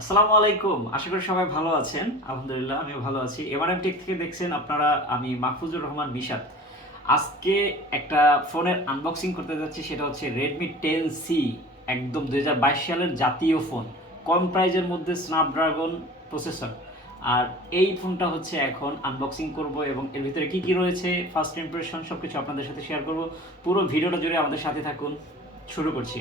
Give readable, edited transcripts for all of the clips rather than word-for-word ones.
আসসালামু আলাইকুম। আশা করি সবাই ভালো আছেন। আলহামদুলিল্লাহ আমিও ভালো আছি। এমআরএম টেক থেকে দেখছেন আপনারা, আমি মাহফুজুর রহমান মিশাত। আজকে একটা ফোনের আনবক্সিং করতে যাচ্ছি, সেটা হচ্ছে Redmi 10C। একদম 2022 সালের জাতীয় ফোন, কম প্রাইজের মধ্যে স্ন্যাপড্রাগন প্রসেসর। আর এই ফোনটা হচ্ছে এখন আনবক্সিং করব এবং এর ভিতরে কি কি রয়েছে, ফার্স্ট ইমপ্রেশন সবকিছু আপনাদের সাথে শেয়ার করব। পুরো ভিডিওটা জুড়ে আমাদের সাথে থাকুন। শুরু করছি।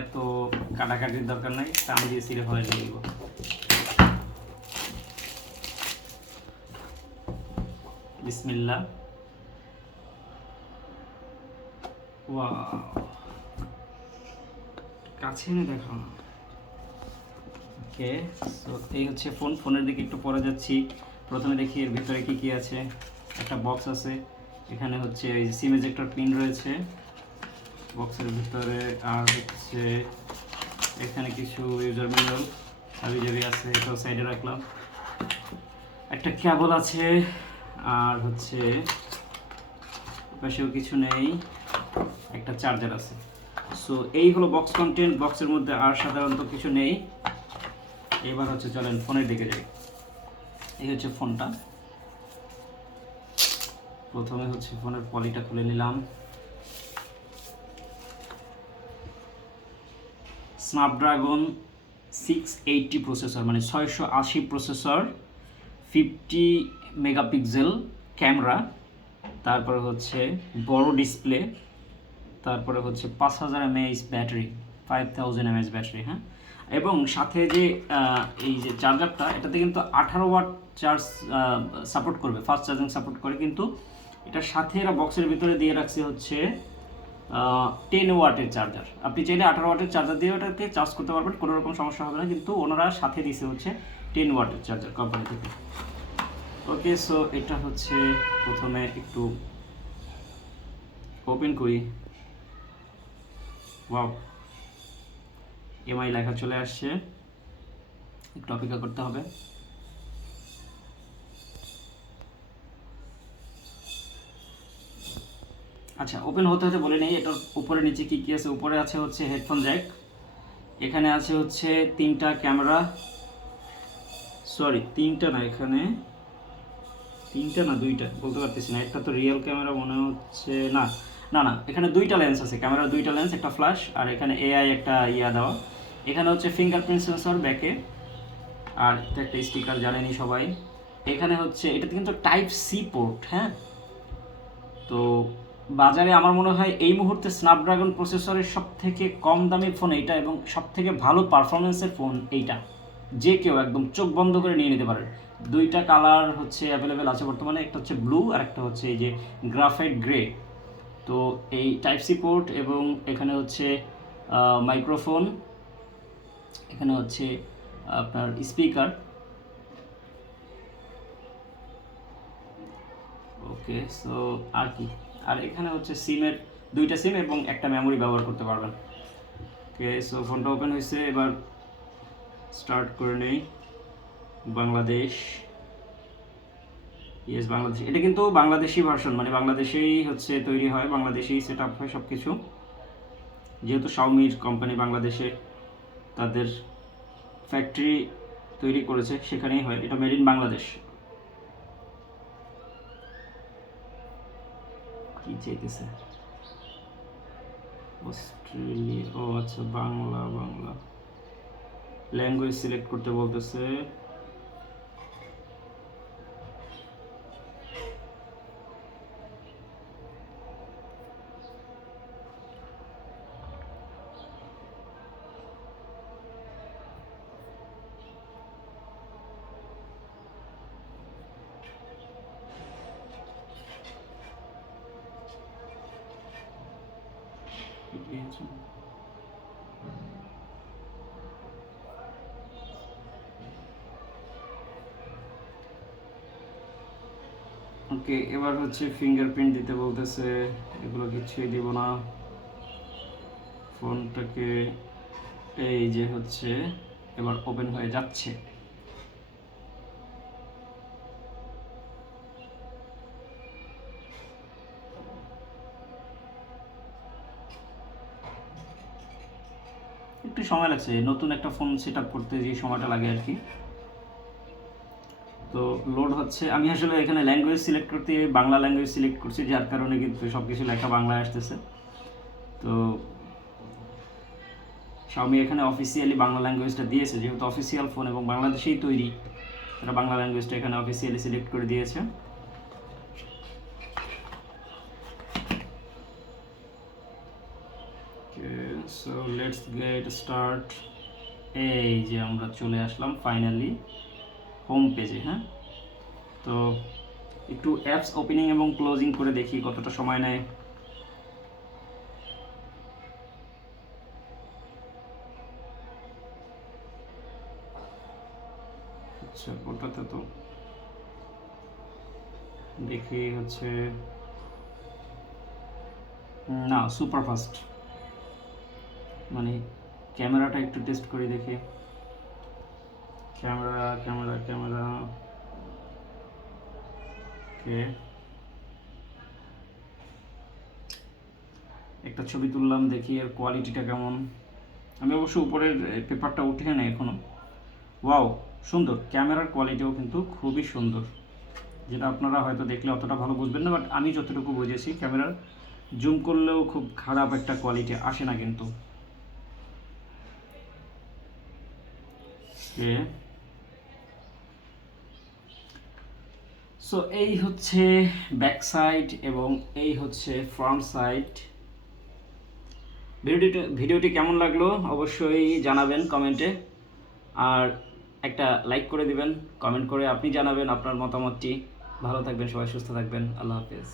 এত কাটাকাটির দরকার নাই, টান দিয়ে সিরে ফেলে দিয়ে দিব। বিসমিল্লাহ। ওয়াও, কাছে এনে দেখো না। ওকে, সো এই হচ্ছে ফোনের দিকে একটু পরে যাচ্ছি। প্রথমে দেখি এর ভিতরে কি কি আছে। একটা বক্স আছে, এখানে হচ্ছে এই সিম এজেক্টর পিন রয়েছে বক্সের ভিতরে। আর হচ্ছে এখানে কিছু ইউজার ম্যানুয়াল হাবিজাবি আছে, এটাও সাইডে রাখলাম। একটা কেবল আছে, আর হচ্ছে পাশেও কিছু নেই, একটা চার্জার আছে। সো এই হলো বক্স কন্টেন্ট। বক্সের মধ্যে আর সাধারণত কিছু নেই। এবার হচ্ছে চলেন ফোনের দিকে যাই। এই হচ্ছে ফোনটা। প্রথমে হচ্ছে ফোনের পলিটা খুলে নিলাম। স্ন্যাপড্রাগন 680 প্রসেসর, মানে 680 প্রসেসর, 50 মেগাপিক্সেল ক্যামেরা, তারপরে হচ্ছে বড় ডিসপ্লে, তারপরে হচ্ছে 5000 mAh ব্যাটারি, 5000 mAh ব্যাটারি। হ্যাঁ, এবং সাথে যে এই যে চার্জারটা, এটাতে কিন্তু 18 ওয়াট চার্জ সাপোর্ট করবে, ফাস্ট চার্জিং সাপোর্ট করে। কিন্তু এটার সাথে এরা বক্সের ভিতরে দিয়ে রাখছে হচ্ছে 10 ওয়াটের চার্জার। আপনি চাইলে 18 ওয়াটের চার্জার দিয়ে ওটাকে চার্জ করতে পারবেন, কোনো রকম সমস্যা হবে না। কিন্তু ওনারা সাথে দিছে হচ্ছে 10 ওয়াটের চার্জার কোম্পানি থেকে। ওকে, সো এটা হচ্ছে প্রথমে একটু ওপেন করি। ওয়াও, এমআই লেখা চলে আসছে, একটু অপেক্ষা করতে হবে। আচ্ছা, ওপেন হতে হতে বলে নেই এটার উপরে নিচে কি কি আছে। উপরে আছে হচ্ছে হেডফোন জ্যাক, এখানে আছে হচ্ছে তিনটা ক্যামেরা, সরি তিনটা না, এখানে তিনটা না দুইটা বলতে পারতেছি না। একটা তো রিয়েল ক্যামেরা মনে হচ্ছে, না না না, এখানে দুইটা লেন্স আছে, ক্যামেরার দুইটা লেন্স, একটা ফ্ল্যাশ, আর এখানে এআই একটা ইয়া দেওয়া। এখানে হচ্ছে ফিঙ্গারপ্রিন্ট সেন্সর ব্যাকে, আর এটা একটা স্টিকার জানেনি সবাই। এখানে হচ্ছে এটাতে কিন্তু টাইপ সি পোর্ট। হ্যাঁ, তো বাজারে আমার মনে হয় এই মুহূর্তে স্ন্যাপড্রাগন প্রসেসরের সব থেকে কম দামি ফোন এইটা, এবং সব থেকে ভালো পারফরমেন্সের ফোন এইটা। যে কেউ একদম চোখ বন্ধ করে নিয়ে নিতে পারে। দুইটা কালার হচ্ছে অ্যাভেলেবেল আছে বর্তমানে, একটা হচ্ছে ব্লু আর একটা হচ্ছে এই যে গ্রাফাইট গ্রে। তো এই টাইপ সি পোর্ট, এবং এখানে হচ্ছে মাইক্রোফোন, এখানে হচ্ছে আপনার স্পিকার। ওকে, সো আর কি, আর এখানে হচ্ছে সিমের দুইটা সিম এবং একটা মেমোরি ব্যবহার করতে পারবেন। ওকে, সো ফোনটা ওপেন হয়েছে, এবার স্টার্ট করে নেই। বাংলাদেশ, ইয়েস বাংলাদেশ। এটা কিন্তু বাংলাদেশি ভার্সন, মানে বাংলাদেশেই হচ্ছে তৈরি হয়, বাংলাদেশেই সেট আপ হয় সব কিছু। যেহেতু শাওমির কোম্পানি বাংলাদেশে তাদের ফ্যাক্টরি তৈরি করেছে, সেখানেই হয়। এটা মেড ইন বাংলাদেশ। কি চাইতেছে? অস্ট্রেলিয়া, ও আচ্ছা, বাংলা বাংলা ল্যাঙ্গুয়েজ সিলেক্ট করতে বলতেছে। ওকে, এবার হচ্ছে ফিঙ্গারপ্রিন্ট দিতে বলতেছে। এগুলো কিছুই দিব না। ফোনটাকে এই যে হচ্ছে এবার ওপেন হয়ে যাচ্ছে। একটু সময় লাগছে, নতুন একটা ফোন সেট আপ করতে যে সময়টা লাগে আর কি। তো লোড হচ্ছে। আমি আসলে এখানে ল্যাঙ্গুয়েজ সিলেক্ট করতে বাংলা ল্যাঙ্গুয়েজ সিলেক্ট করছি, যার কারণে কিন্তু সব কিছু লেখা বাংলায় আসতেছে। তো Xiaomi এখানে অফিসিয়ালি বাংলা ল্যাঙ্গুয়েজটা দিয়েছে, যেহেতু অফিসিয়াল ফোন এবং বাংলাদেশেই তৈরি, তারা বাংলা ল্যাঙ্গুয়েজটা এখানে অফিসিয়ালি সিলেক্ট করে দিয়েছে। So let's get start. এই যে আমরা চলে আসলাম ফাইনালি হোম পেজে। হ্যাঁ, তো একটু অ্যাপস ওপেনিং এবং ক্লোজিং করে দেখি কতটা সময় নেয়। আচ্ছা, ওটাতে তো দেখি হচ্ছে না, সুপার ফাস্ট। মানে ক্যামেরাটা একটু টেস্ট করে দেখি। ক্যামেরা ক্যামেরা ক্যামেরা ওকে, একটা ছবি তুললাম, দেখি এর কোয়ালিটিটা কেমন। আমি অবশ্য উপরের পেপারটা উঠিয়ে নেই এখনো। ওয়াও, সুন্দর, ক্যামেরার কোয়ালিটিও কিন্তু খুবই সুন্দর, যেটা আপনারা হয়তো দেখলে অতটা ভালো বুঝবেন না, বাট আমি যতটুকু বুঝেছি ক্যামেরার জুম করলেও খুব খারাপ একটা কোয়ালিটি আসে না কিন্তু। সো এই হচ্ছে ব্যাক সাইড এবং এই হচ্ছে ফ্রন্ট সাইড। ভিডিওটি কেমন লাগলো অবশ্যই জানাবেন কমেন্টে, আর একটা লাইক করে দিবেন, কমেন্ট করে আপনি জানাবেন আপনার মতামতটি। ভালো থাকবেন সবাই, সুস্থ থাকবেন, আল্লাহ হাফেজ।